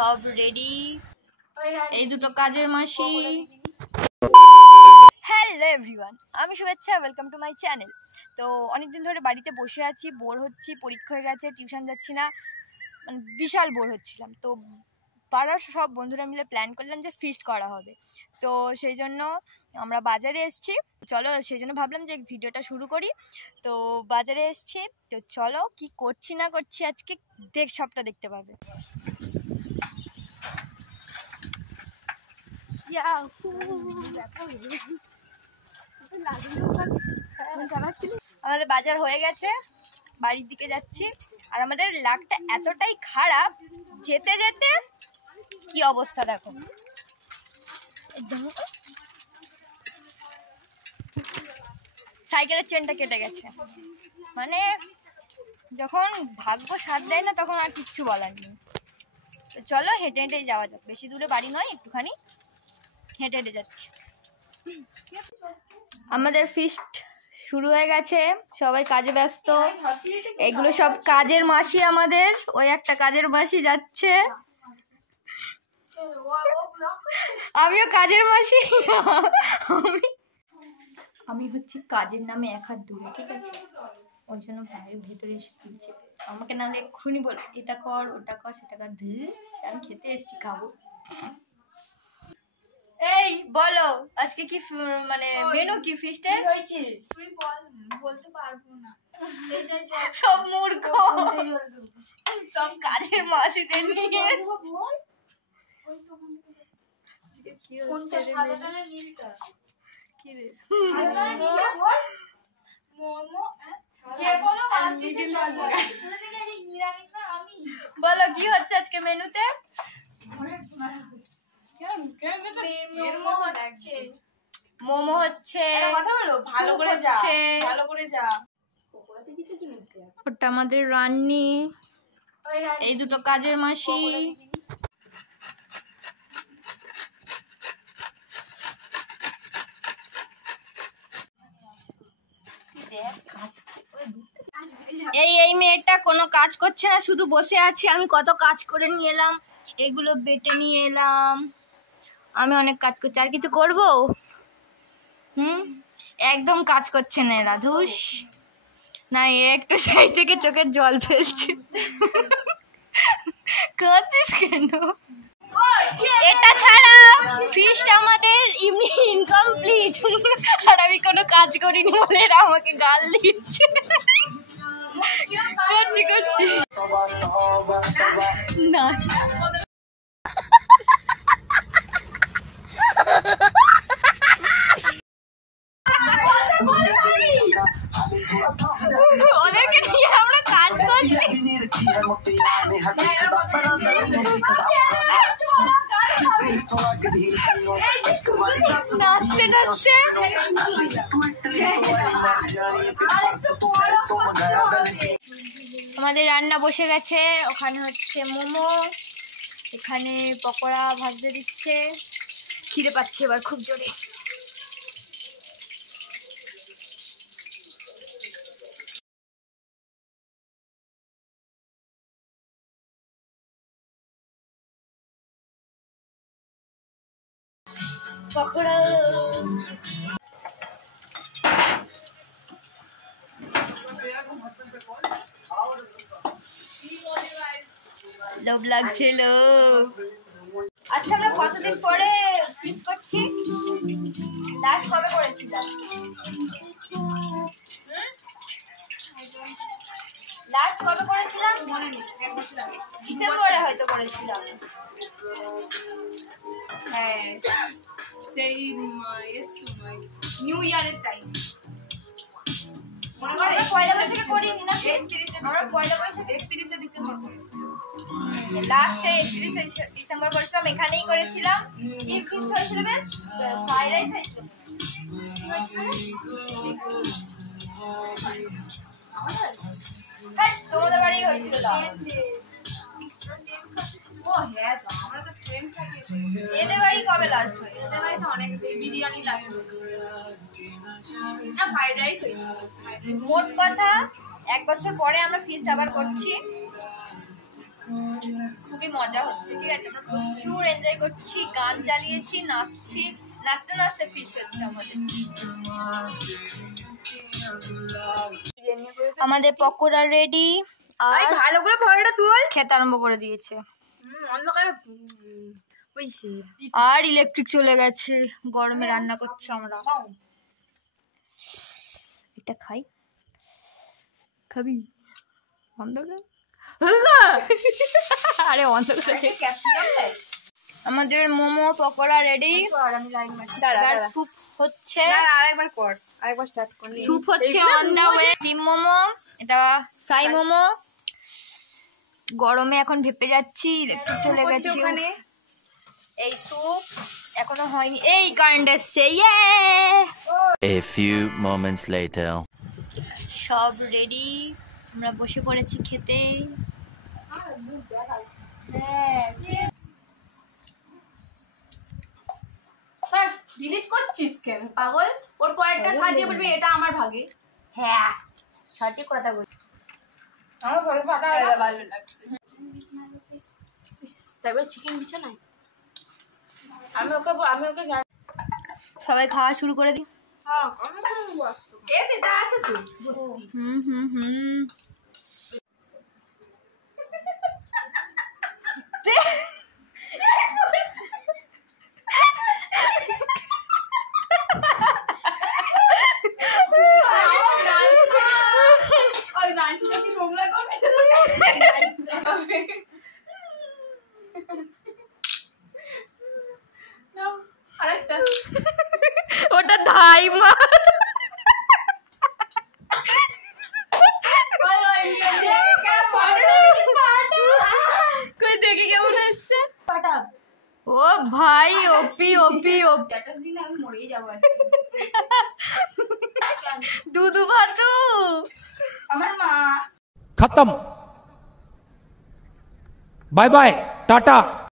সব রেডি। এই দুটো কাজের মাসি। হ্যালো এভরিওয়ান, আমি শুভেচ্ছা, ওয়েলকাম টু মাই চ্যানেল। তো অনেকদিন ধরে বাড়িতে বসে আছি, বোর হচ্ছি, পরীক্ষা হয়ে গেছে, টিউশন যাচ্ছি না, মানে বিশাল বোর হচ্ছিলাম। তো পাড়ার সব বন্ধুরা মিলে প্ল্যান করলাম যে ফিস্ট করা হবে। তো সেই জন্য আমরা বাজারে এসেছি, চলো সেই জন্য ভাবলাম যে ভিডিওটা শুরু করি। তো বাজারে এসেছি, তো চলো কি করছি না করছি আজকে সবটা দেখতে পাবে। আমাদের বাজার হয়ে গেছে, বাড়ির দিকে যাচ্ছি। আর আমাদের লাকটা এতটাই খারাপ, যেতে যেতে কি অবস্থা দেখো। সাইকেলের চেনটা কেটে গেছে, মানে যখন ভাগ্য সাথ দেয় না তখন আর কিচ্ছু বলার নেই। তো চলো হেঁটে হেঁটেই যাওয়া যাক, বেশি দূরে বাড়ি নয়, একটুখানি হেঁটে হেঁটে যাচ্ছি। আমাদের ফিস্ট শুরু হয়ে গেছে, সবাই কাজে ব্যস্ত। এগুলো সব কাজের মাসি আমাদের, ওই একটা কাজের মাসি যাচ্ছে, আমিও কাজের মাসি। আমি হচ্ছি কাজের নামে এক হাত দূরে, ঠিক আছে? ওই জন্য ভাইয়ের ভেতরে এসে ফিরছে, আমাকে নামলে এক্ষুনি বল এটা কর ওটা কর সেটা কর। আমি খেতে এসছি, খাবো। এই বলো আজকে কি মানে মেনু কি ফিস্টে হয়েছে? তুই বল, বলতে পারবো না। সব মূর্খ, সব কাজের মাসিদের নিয়ে বলো কি হচ্ছে আজকে মেনুতে? মোমো হচ্ছে, ভালো করে যা। ওটা আমাদের রান্নি, এই দুটো কাজের মাসি। এই মেয়েটা কোনো কাজ করছে না, শুধু বসে আছে। আমি কত কাজ করে নিয়ে এলাম, এগুলো বেটে নিয়ে এলাম, আমি অনেক কাজ করছি। আর কিছু করবো? একদম কাজ করছে না এরা, ধুস না। একটু সাই থেকে চোখের জল ফেলছে। কাঁদছিস কেন? এটা ছাড়া ফিস্ট আমাদের ইনকমপ্লিট। আর আমি কোনো কাজ করিনি বলে এরা আমাকে গাল দিচ্ছে। করছি না, ওদেরকে নিয়ে আমরা কাজ করছি। নাচতে নাচতে আমাদের রান্না বসে গেছে। ওখানে হচ্ছে মোমো, এখানে পকোড়া ভাজতে দিচ্ছে। খিদে পাচ্ছে এবার খুব জোরে। পকোড়া লোভ লাগছিল। আচ্ছা আমরা কতদিন পরে ফিস্ট করছি? লাস্ট কবে করেছিলাম? লাস্ট কবে করেছিলাম মনে নেই, ডিসেম্বরে হয়তো করেছিলাম। হ্যাঁ, সেই নিউ ইয়ারের টাইম মনে করে। পয়লা বৈশাখে করিনি না, 31 আমরা পয়লা বৈশাখে 31 ডিসেম্বর করেছি। লাস্ট 31 ডিসেম্বর করেছিলাম, এখানেই করেছিলাম। কি ফিস্ট হয়েছিল? বেশ ফ্রাইড রাইস হয়েছিল। তোমাদের বাড়ি হয়েছিল? এদের বাড়ি কবে লাস্ট হয়েছে? এদের বাড়িতে অনেক বিরিয়ানি লাস্ট হয়েছে, ফ্রাইড রাইস হয়েছিল। মোট কথা 1 বছর পরে আমরা ফিস্ট আবার করছি। খুবই মজা হচ্ছে, ঠিক আছে? আমরা প্রচুর এনজয় করছি, গান চালিয়েছি, নাচছি, নাচতে নাচতে ফিস্ট হচ্ছে আমাদের। আমাদের পকোড়া রেডি, আর ভালো করে পকোড়াটা তুল, খেতে আরম্ভ করে দিয়েছে। আর ইলেকট্রিক চলে গেছে, গরমে রান্না করছি আমরা। এটা খাই, খাবি? অন্ধকার আরে অন্ধকার। আমাদের মোমো পকোড়া রেডি, স্যুপ হচ্ছে, স্যুপ হচ্ছে on the way. Steam momo, এটা ফ্রাই মোমো। গরমে এখন ভেপে যাচ্ছি, ইলেকট্রিক চলে গেছে ওখানে। এই স্যুপ এখনো হয়নি, এই কারেন্ট এসছে। ইয়ে! A few moments later. সব রেডি, আমরা বসে পড়েছি খেতে। স্যার ডিলিট করছিস কেন পাগল? ওর পরেরটা সাজিয়ে বলবি এটা আমার ভাগে। হ্যাঁ, সঠিক কথা বলছি। আমার ভালো ফাটা ভালো লাগছে। তারপরে চিকেন বিছানায় আমি ওকে সবাই খাওয়া শুরু করে দিই। এটা আছে তো। ওটা ধাই মা, কই দেখি কেমন এসছে। ও ভাই, ওপি ওপি ওপি, আমি মরেই যাবো। দুধু ভাতু আমার মা खत्म बाय बाय टाटा।